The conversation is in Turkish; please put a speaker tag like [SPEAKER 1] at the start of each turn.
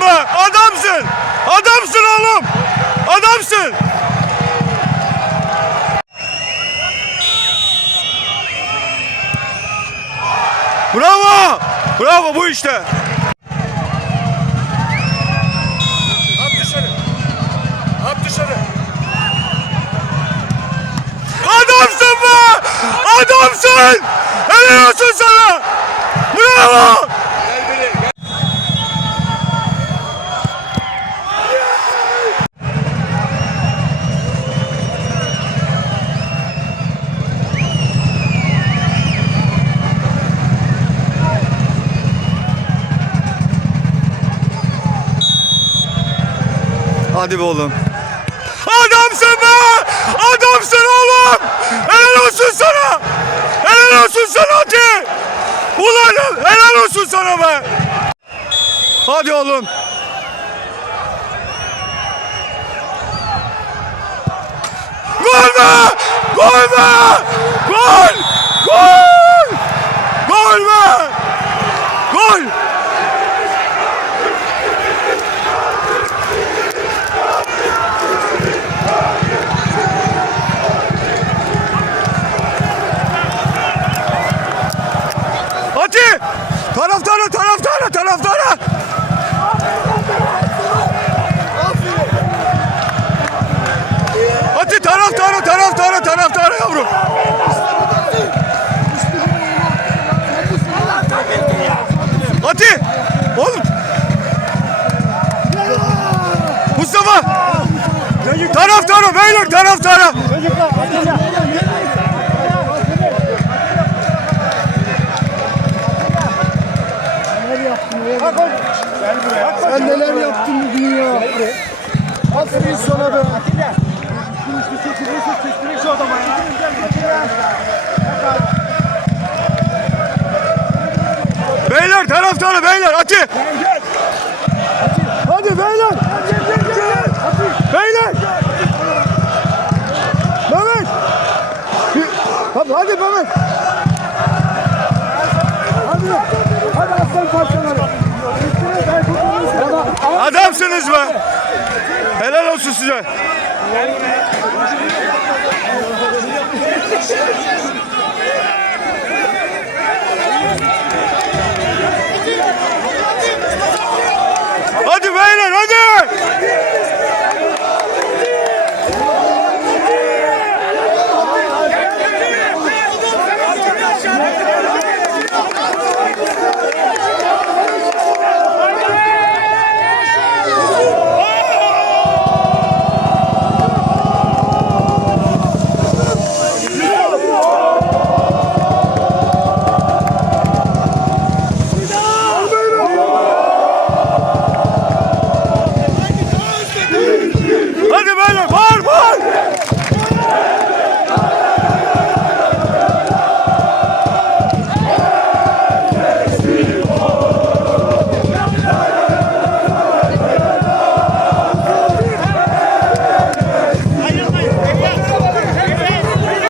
[SPEAKER 1] be! Adamsın! Adamsın oğlum! Adamsın! Bravo! Bravo bu işte. At dışarı. At dışarı. Adamsın be! Adamsın! Helal olsun sana! Bravo! Hadi be oğlum. Adamsın be! Adamsın oğlum! Helal olsun sana! Helal olsun sana hadi! Ulan helal olsun sana be! Hadi oğlum. Gol be! Gol be! Gol! Hadi! Taraftara, taraftara, taraftara! Hadi taraftara, taraftara, taraftara yavrum! Hadi! Oğlum! Mustafa! Taraftara, beyler taraftara!
[SPEAKER 2] Sen neler yaptın bugün ya? Aferin sana be.
[SPEAKER 1] Beyler taraftara, beyler hadi!
[SPEAKER 2] Hadi. Beyler!
[SPEAKER 1] Adamsınız be! Helal olsun size!